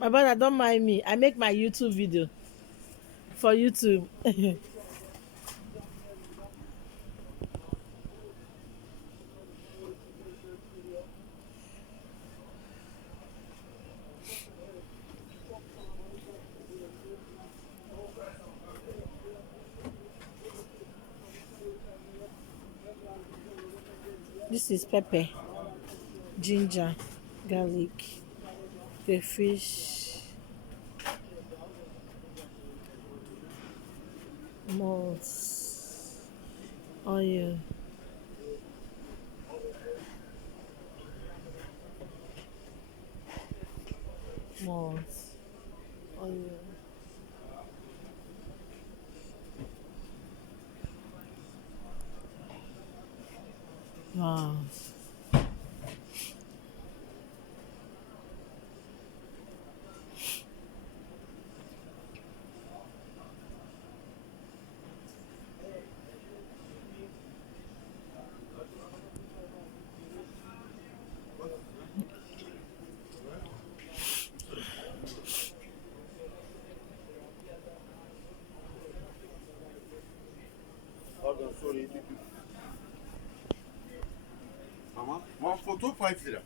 My brother, don't mind me. I make my YouTube video for YouTube. This is pepper, ginger, garlic, crayfish, malt, oil, malt, oil. Wow. Pardon, sorry. Tamam. One photo 5 lira.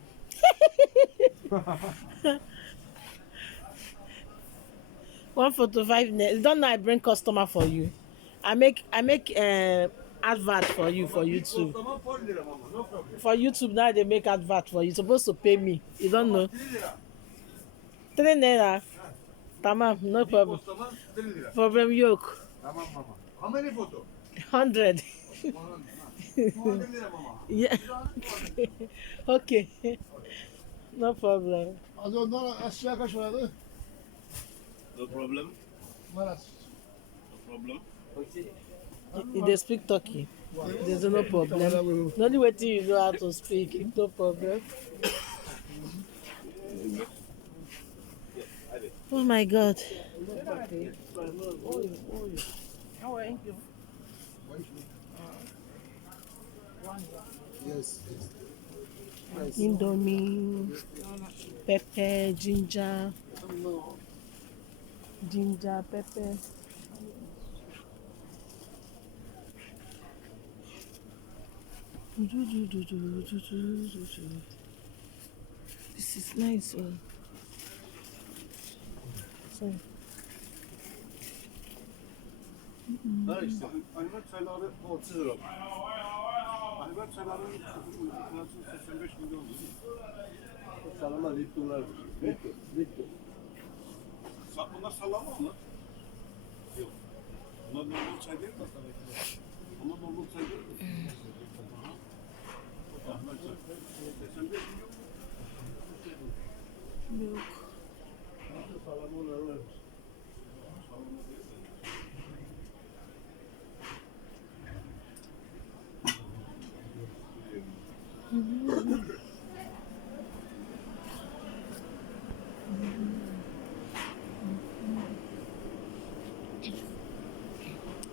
One photo, 5 minutes. Don't know I bring customer for you. I make advert for you for YouTube. Tamam 4 lira mama. No problem. For YouTube now they make advert for you. You're supposed to pay me. You don't know. 3 lira. 3 naira. Tamam, no problem. Tamam 3 lira. Problem yoke. Tamam mama. How many photo? 100. 200 lira mama. Yeah. Okay. No problem. Az ondan aşağı kaç vardı? No problem. Maras. No problem. They speak Turkey. There's no problem. The only way you know how to speak, no problem. Oh my God. Yes. Indomie, pepper, pepper. This is nice. So, Ha işte Ahmet çayları 30 lira. Ahmet çaylarının fiyatı 85 milyon. Salama litrular. Litru. Bunlar salama mı? Yok. Bunlar normal çay değil mi? Ama normal çay değil mi? Ahmet çay. 85 milyon. milk. Salama onlar. Salama değil mi?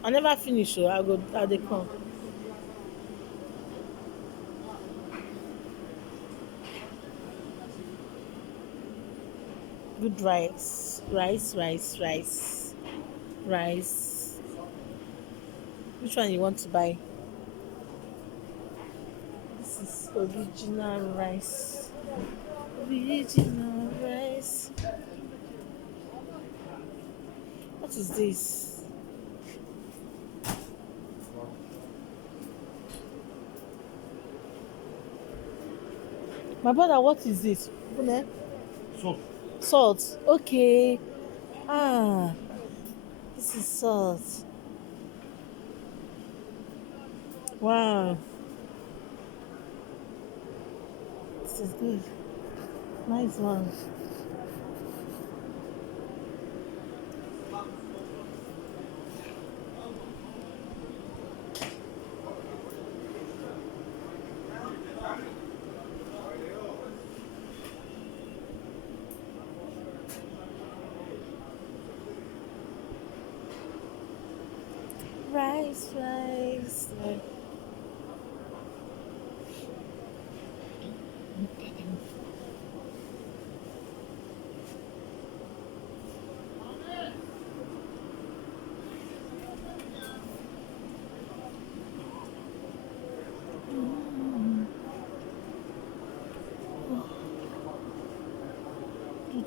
I never finish, so I dey come. Good rice. Rice. Which one you want to buy? This is original rice. Original rice. What is this? My brother, what is this? Sol. Salt. Okay. Ah, this is salt. Wow. This is good. Nice one. Rice.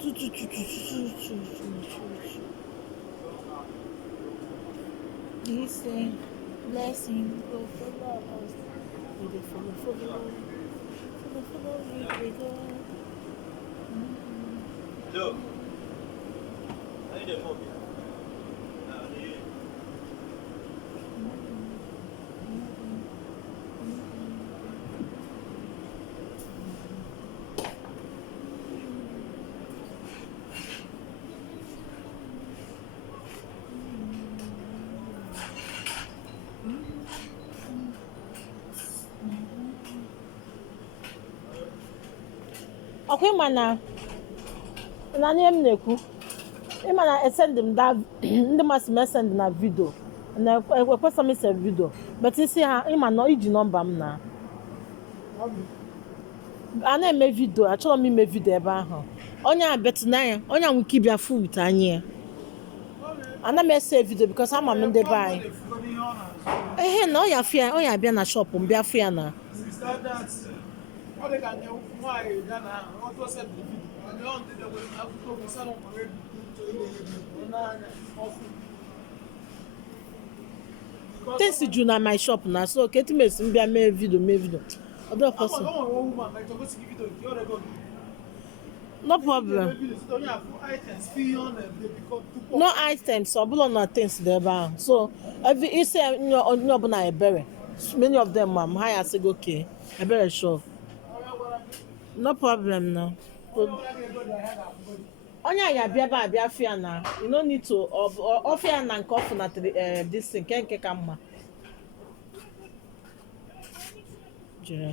He said, blessing go follow us. We dey follow, we dey go. Hello. How you doing, Bobby? Okay, mana ihe m na-ekwu ịma na esend m da ndị masị m esend na vidio na ekwesị m ise vidio but isi ha ịma na iji nọmba m na a na-eme vidio achọrọ m ime vidio ebe ahụ onye a betụnanya onye a nwere ike ịbịa fu wit anyị ya ana m ese vidio bikos ama m ndị be anyị ehe na ọ ya abịa na shọpụ m bịa fụ ya na tesi ju na my shop na so ketu mesi mbịa mee vidio ọdọ pọsọ no problem no items ọbụla na things dị ebe ahụ so isi onye ọbụla ebere many of them ma ha ya sịgo okay ebere sure no problem no onye anyị abịa ebe abịa fịa na you no need to ọfịa na nke ọfụ na this nke ka mma jere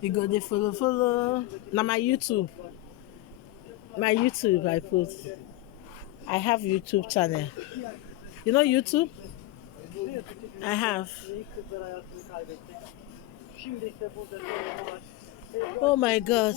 you go dey follow na my YouTube I put I have YouTube channel you know YouTube I have oh my god